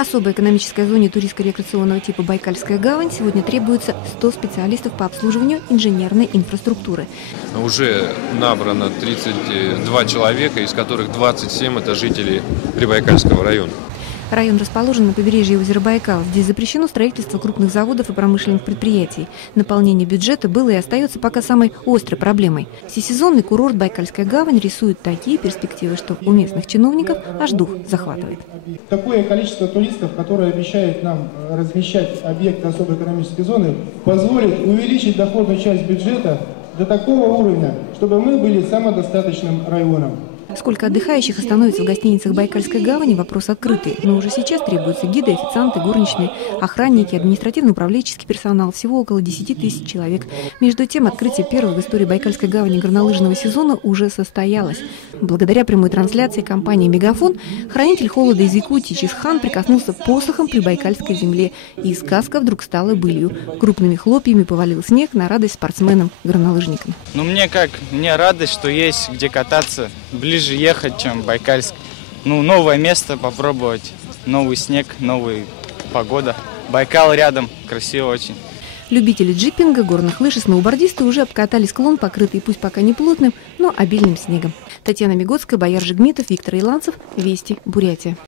Особой экономической зоне туристско-рекреационного типа Байкальская гавань сегодня требуется 100 специалистов по обслуживанию инженерной инфраструктуры. Уже набрано 32 человека, из которых 27 – это жители Прибайкальского района. Район расположен на побережье озера Байкал. Здесь запрещено строительство крупных заводов и промышленных предприятий. Наполнение бюджета было и остается пока самой острой проблемой. Всесезонный курорт Байкальская гавань рисует такие перспективы, что у местных чиновников аж дух захватывает. Такое количество туристов, которое обещает нам размещать объекты особой экономической зоны, позволит увеличить доходную часть бюджета до такого уровня, чтобы мы были самодостаточным районом. Сколько отдыхающих остановится в гостиницах Байкальской гавани – вопрос открытый. Но уже сейчас требуются гиды, официанты, горничные, охранники, административно-управленческий персонал. Всего около 10 тысяч человек. Между тем, открытие первого в истории Байкальской гавани горнолыжного сезона уже состоялось. Благодаря прямой трансляции компании «Мегафон» хранитель холода из Якутии Чисхан прикоснулся посохом при байкальской земле. И сказка вдруг стала былью. Крупными хлопьями повалил снег на радость спортсменам-горнолыжникам. Мне радость, что есть где кататься. Ближе ехать, чем Байкальск. Новое место попробовать, новый снег, новая погода. Байкал рядом, красиво очень. Любители джиппинга, горных лыж и сноубордисты уже обкатали склон, покрытый пусть пока не плотным, но обильным снегом. Татьяна Мигоцкая, Бояр Жигмитов, Виктор Иланцев. Вести, Бурятия.